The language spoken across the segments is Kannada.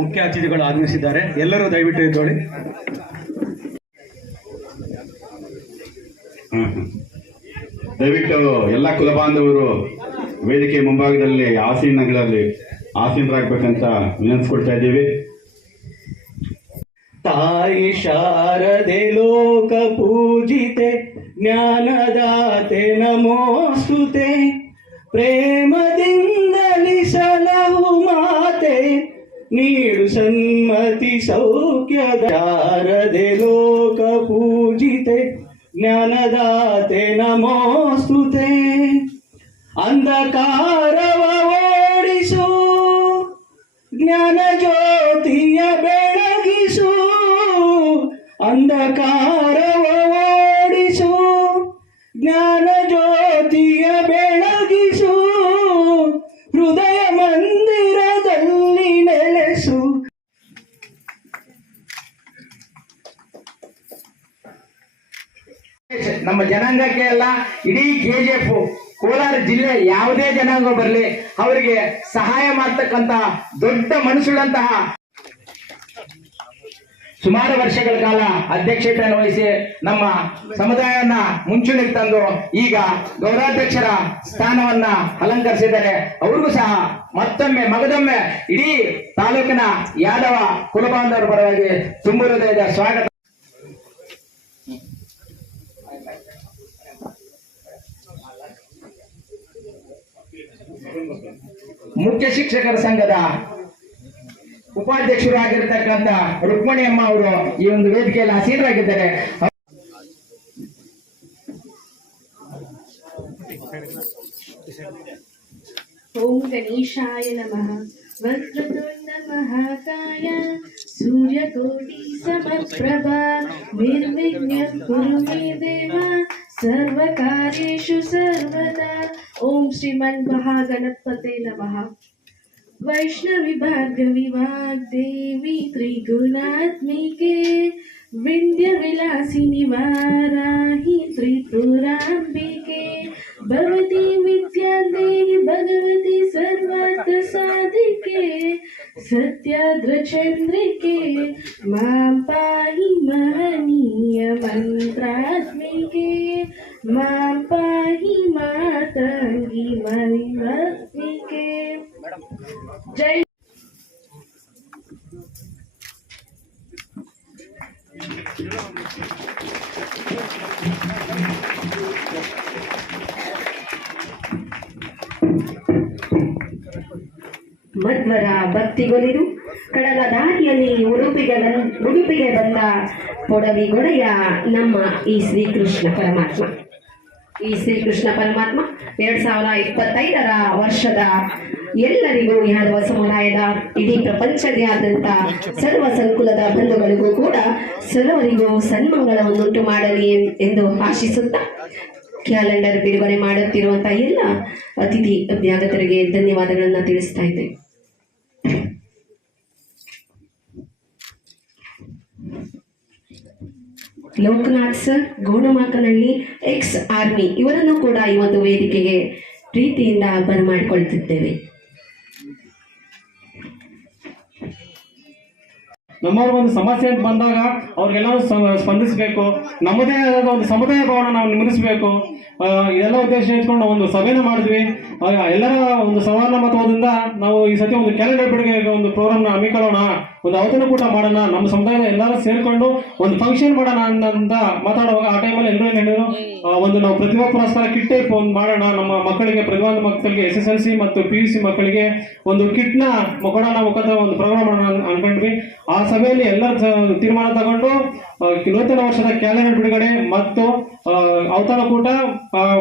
ಮುಖ್ಯ ಅತಿಥಿಗಳು ಆಗಮಿಸಿದ್ದಾರೆ. ಎಲ್ಲರೂ ದಯವಿಟ್ಟು ಎದ್ದೇಳಿ. ದಯವಿಟ್ಟು ಎಲ್ಲ ಕುಲಬಾಂಧವರು ವೇದಿಕೆ ಮುಂಭಾಗದಲ್ಲಿ ಆಸೀನರಾಗಬೇಕಂತ ವಿನಂತಿಸ್ಕೊಳ್ತಾ ಇದ್ದೀವಿ. ತಾಯಿ ಶಾರದೆ ಲೋಕ ಪೂಜಿತೆ ಜ್ಞಾನದಾತೆ ನಮೋಸ್ತುತೆ ಪ್ರೇಮದಿಂದಲಿ ಸಲಹು ಮಾತೆ ನೀಡು ಸನ್ಮತಿ ಸೌಖ್ಯದ ಶಾರದೆ ಲೋಕ ಪೂಜಿತೆ ಜ್ಞಾನದಾತೆ ನಮೋಸ್ತುತೆ ಅಂಧಕಾರವ ಓಡಿಸು ಜ್ಞಾನ ಜ್ಯೋತಿಯ ಬೆಳಗಿಸು ಅಂಧಕಾರವ ಓಡಿಸು ಜ್ಞಾನ ಜ್ಯೋತಿಯ ಬೆಳಗಿಸು ಹೃದಯ ಮಂದಿರದಲ್ಲಿ ನೆಲೆಸು. ನಮ್ಮ ಜನಾಂಗಕ್ಕೆ ಅಲ್ಲ, ಇಡೀ KGF ಕೋಲಾರ ಜಿಲ್ಲೆ ಯಾವುದೇ ಜನಾಂಗ ಬರಲಿ ಅವರಿಗೆ ಸಹಾಯ ಮಾಡ್ತಕ್ಕಂತ ದೊಡ್ಡ ಮನಸ್ಸುಳ್ಳಂತಹ ಸುಮಾರು ವರ್ಷಗಳ ಕಾಲ ಅಧ್ಯಕ್ಷತೆಯನ್ನು ವಹಿಸಿ ನಮ್ಮ ಸಮುದಾಯವನ್ನ ಮುಂಚೂಣಿಗೆ ತಂದು ಈಗ ಗೌರವಾಧ್ಯಕ್ಷರ ಸ್ಥಾನವನ್ನ ಅಲಂಕರಿಸಿದ್ದಾರೆ. ಅವ್ರಿಗೂ ಸಹ ಮತ್ತೊಮ್ಮೆ ಮಗದೊಮ್ಮೆ ಇಡೀ ತಾಲೂಕಿನ ಯಾದವ ಕುಲಬಾಂಧವರ ಪರವಾಗಿ ತುಂಬು ಹೃದಯದ ಸ್ವಾಗತ. ಮುಖ್ಯ ಶಿಕ್ಷಕರ ಸಂಘದ ಉಪಾಧ್ಯಕ್ಷರು ಆಗಿರತಕ್ಕಂತ ರುಕ್ಮಣಿ ಅಮ್ಮ ಅವರು ಈ ಒಂದು ವೇದಿಕೆಯಲ್ಲಿ ಆಸೀನರಾಗಿದ್ದಾರೆ. ಓಂ ಗಣೇಶಾಯ ನಮಃ. ವಕ್ರತುಂಡ ಮಹಾಕಾಯ ಸೂರ್ಯಕೋಟಿ ಸಮಪ್ರಭಾ ನಿರ್ವಿಘ್ನಂ ಕುರು ಮೇ ದೇವ ಸರ್ವಕಾರ್ಯೇಷು ಸರ್ವದಾ. ಓಂ ಶ್ರೀಮನ್ ಮಹಾಗಣಪತೆ ನಮಃ. वैष्णवी भार्गवी वाग्देवी त्रिगुणात्मिके विंध्य विलासिनी वाराहि त्रिपुरांबिके भवती विद्या देहि भगवती सर्वार्थ साधिके सत्याग्रचंद्रिके मां पाहि महनीय मंत्रात्मिके मां पाहि मातंगी मणिमत्मिके. जय ಮಧ್ವರ ಭಕ್ತಿಗೊಲಿದು ಕಡಲ ದಾರಿಯಲ್ಲಿ ಉಡುಪಿಗೆ ಬಂದ ಪೊಡವಿಗೊಡೆಯ ನಮ್ಮ ಈ ಶ್ರೀಕೃಷ್ಣ ಪರಮಾತ್ಮ 2025ರ ವರ್ಷದ ಎಲ್ಲರಿಗೂ ಯಾದವ ಸಮುದಾಯದ ಇಡೀ ಪ್ರಪಂಚದಾದ್ಯಂತ ಸರ್ವ ಸಂಕುಲದ ಬಂಧುಗಳಿಗೂ ಕೂಡ ಸರ್ವರಿಗೂ ಸನ್ಮಂಗಳವನ್ನುಂಟು ಮಾಡಲಿ ಎಂದು ಆಶಿಸುತ್ತಾ ಕ್ಯಾಲೆಂಡರ್ ಬಿಡುಗಡೆ ಮಾಡುತ್ತಿರುವಂತಹ ಎಲ್ಲ ಅತಿಥಿ ಅಭ್ಯಾಗತರಿಗೆ ಧನ್ಯವಾದಗಳನ್ನು ತಿಳಿಸ್ತಾ ಇದ್ದೇವೆ. ಲೋಕನಾಥ್ ಸರ್, ಗೋಣಮಾಕನಹಳ್ಳಿ, ಎಕ್ಸ್ ಆರ್ಮಿ ಇವರನ್ನು ಕೂಡ ಈ ಒಂದು ವೇದಿಕೆಗೆ ಪ್ರೀತಿಯಿಂದ ಬರಮಾಡಿಕೊಳ್ತಿದ್ದೇವೆ. ನಮ್ಮವ್ರ ಒಂದು ಸಮಸ್ಯೆ ಅಂತ ಬಂದಾಗ ಅವ್ರಿಗೆಲ್ಲರೂ ಸ್ಪಂದಿಸಬೇಕು. ನಮ್ಮದೇ ಆದ ಒಂದು ಸಮುದಾಯ ಭವನ ನಾವು ನಿರ್ಮಿಸಬೇಕು. ಇದೆಲ್ಲ ಉದ್ದೇಶ ಇಟ್ಕೊಂಡು ಒಂದು ಸಭೆನ ಮಾಡಿದ್ವಿ. ಎಲ್ಲರ ಒಂದು ಸವಾಲ ಮತದಿಂದ ನಾವು ಈ ಸತಿ ಒಂದು ಕ್ಯಾಲೆಂಡರ್ ಬಿಡುಗಡೆ ಒಂದು ಪ್ರೋಗ್ರಾಮ್ನ ಹಮ್ಮಿಕೊಳ್ಳೋಣ, ಒಂದು ಔತಣಕೂಟ ಮಾಡೋಣ, ನಮ್ಮ ಸಮುದಾಯದ ಎಲ್ಲರೂ ಸೇರ್ಕೊಂಡು ಒಂದು ಫಂಕ್ಷನ್ ಮಾಡೋಣ ಅಂತ ಮಾತಾಡುವಾಗ ಆ ಟೈಮಲ್ಲಿ ಎಲ್ಲರೂ ಹೇಳಿದ್ರು ಒಂದು ನಾವು ಪ್ರತಿಭಾ ಪುರಸ್ಕಾರ ಕಿಟ್ ಟೈಪ್ ಒಂದು ಮಾಡೋಣ. ನಮ್ಮ ಮಕ್ಕಳಿಗೆ ಪ್ರತಿಭಾವಂತ ಮಕ್ಕಳಿಗೆ SSLC ಮತ್ತು PUC ಮಕ್ಕಳಿಗೆ ಒಂದು ಕಿಟ್ನ ಕೊಡೋಣ ಮುಖಾಂತರ ಒಂದು ಪ್ರೋಗ್ರಾಮ್ ಮಾಡೋಣ ಅನ್ಕೊಂಡ್ವಿ. ಆ ಸಭೆಯಲ್ಲಿ ಎಲ್ಲರ ತೀರ್ಮಾನ ತಗೊಂಡು ನೂತನ ವರ್ಷದ ಕ್ಯಾಲೆಂಡರ್ ಬಿಡುಗಡೆ ಮತ್ತು ಔತಣಕೂಟ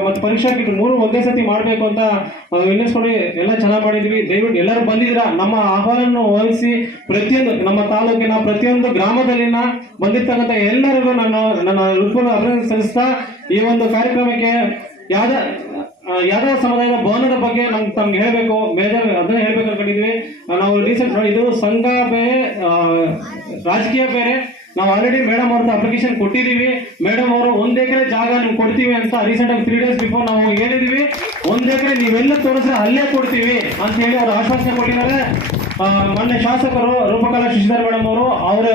ಮತ್ತು ಪರೀಕ್ಷಾ ಕಿಟ್ 3 ಒಂದೇ ಸತಿ ಮಾಡಬೇಕು ಅಂತ ವಿನ್ನಿಸ್ಕೊಂಡು ಎಲ್ಲ ಚೆನ್ನಾಗಿ ಮಾಡಿದ್ವಿ. ದಯವಿಟ್ಟು ಎಲ್ಲರೂ ಬಂದಿದ್ದೀರಾ. ನಮ್ಮ ಆಹ್ವಾನವನ್ನು ವಹಿಸಿ ಪ್ರತಿಯೊಂದು ನಮ್ಮ ತಾಲೂಕಿನ ಪ್ರತಿಯೊಂದು ಗ್ರಾಮದಲ್ಲಿನ ಬಂದಿರ್ತಕ್ಕಂಥ ಎಲ್ಲರಿಗೂ ನನ್ನ ಹೃತ್ಪೂರ್ವಕ ಅಭಿನಂದನೆ ಸಲ್ಲಿಸ್ತಾ ಈ ಒಂದು ಕಾರ್ಯಕ್ರಮಕ್ಕೆ ಯಾದವ ಸಮುದಾಯದ ಭವನದ ಬಗ್ಗೆ ತಮ್ಗೆ ಹೇಳಬೇಕು, ಮೇಜರ್ ಅದನ್ನೇ ಹೇಳ್ಬೇಕು ಅನ್ಕೊಂಡಿದ್ವಿ. ನಾವು ರೀಸೆಂಟ್ ನೋಡಿ, ಇದು ಸಂಘ ಬೇರೆ, ರಾಜಕೀಯ ಬೇರೆ, ನಾವು ಆಲ್ರೆಡಿ ಮೇಡಮ್ ಅವ್ರದ್ದು ಅಪ್ಲಿಕೇಶನ್ ಕೊಟ್ಟಿದ್ದೀವಿ. ಮೇಡಮ್ ಅವರು 1 ಎಕರೆ ಜಾಗ ನಿಮ್ಗೆ ಕೊಡ್ತೀವಿ ಅಂತ ರೀಸೆಂಟ್ ಆಗಿ 3 days ಬಿಫೋರ್ ನಾವು ಹೇಳಿದೀವಿ. 1 ಎಕರೆ ನೀವೆಲ್ಲ ತೋರಿಸ್ರೆ ಅಲ್ಲೇ ಕೊಡ್ತೀವಿ ಅಂತ ಹೇಳಿ ಅವರು ಆಶ್ವಾಸನೆ ಕೊಟ್ಟಿದ್ದಾರೆ. ಮೊನ್ನೆ ಶಾಸಕರು ರೂಪಕಲಾ ಶಶಿಧರ್ ಮೇಡಮ್ ಅವರು ಅವರ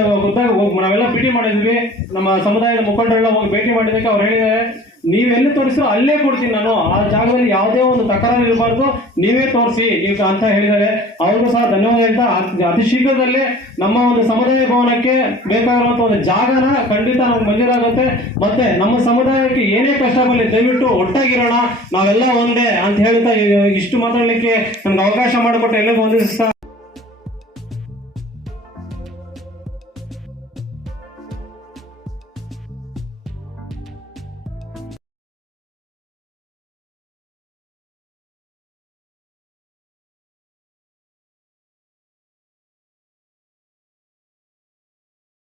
ನಾವೆಲ್ಲ ಭೇಟಿ ಮಾಡಿದ್ವಿ. ನಮ್ಮ ಸಮುದಾಯದ ಮುಖಂಡರೆಲ್ಲ ಹೋಗಿ ಭೇಟಿ ಮಾಡಿದ್ದಕ್ಕೆ ಅವ್ರು ಹೇಳಿದ್ದಾರೆ, ನೀವೆಲ್ಲಿ ತೋರಿಸಿದ್ರು ಅಲ್ಲೇ ಕೊಡ್ತೀನಿ ನಾನು, ಆ ಜಾಗದಲ್ಲಿ ಯಾವುದೇ ಒಂದು ತಕರಾರು ಇರಬಾರ್ದು, ನೀವೇ ತೋರಿಸಿ ನೀವು ಅಂತ ಹೇಳಿದ್ದಾರೆ. ಅವ್ರಿಗೂ ಸಹ ಧನ್ಯವಾದ ಹೇಳ್ತಾ ಅತಿ ಶೀಘ್ರದಲ್ಲೇ ನಮ್ಮ ಒಂದು ಸಮುದಾಯ ಭವನಕ್ಕೆ ಬೇಕಾಗಿರುವಂತ ಒಂದು ಜಾಗನ ಖಂಡಿತ ನಮ್ಗೆ ಮಂಜೂರಾಗುತ್ತೆ. ಮತ್ತೆ ನಮ್ಮ ಸಮುದಾಯಕ್ಕೆ ಏನೇ ಕಷ್ಟ ಬರಲಿ ದಯವಿಟ್ಟು ಒಟ್ಟಾಗಿರೋಣ, ನಾವೆಲ್ಲ ಒಂದೇ ಅಂತ ಹೇಳ್ತಾ ಇಷ್ಟು ಮಾತಾಡಲಿಕ್ಕೆ ನಮ್ಗೆ ಅವಕಾಶ ಮಾಡಿಕೊಟ್ಟು ಎಲ್ಲರಿಗೂ ಒಂದಿವಸ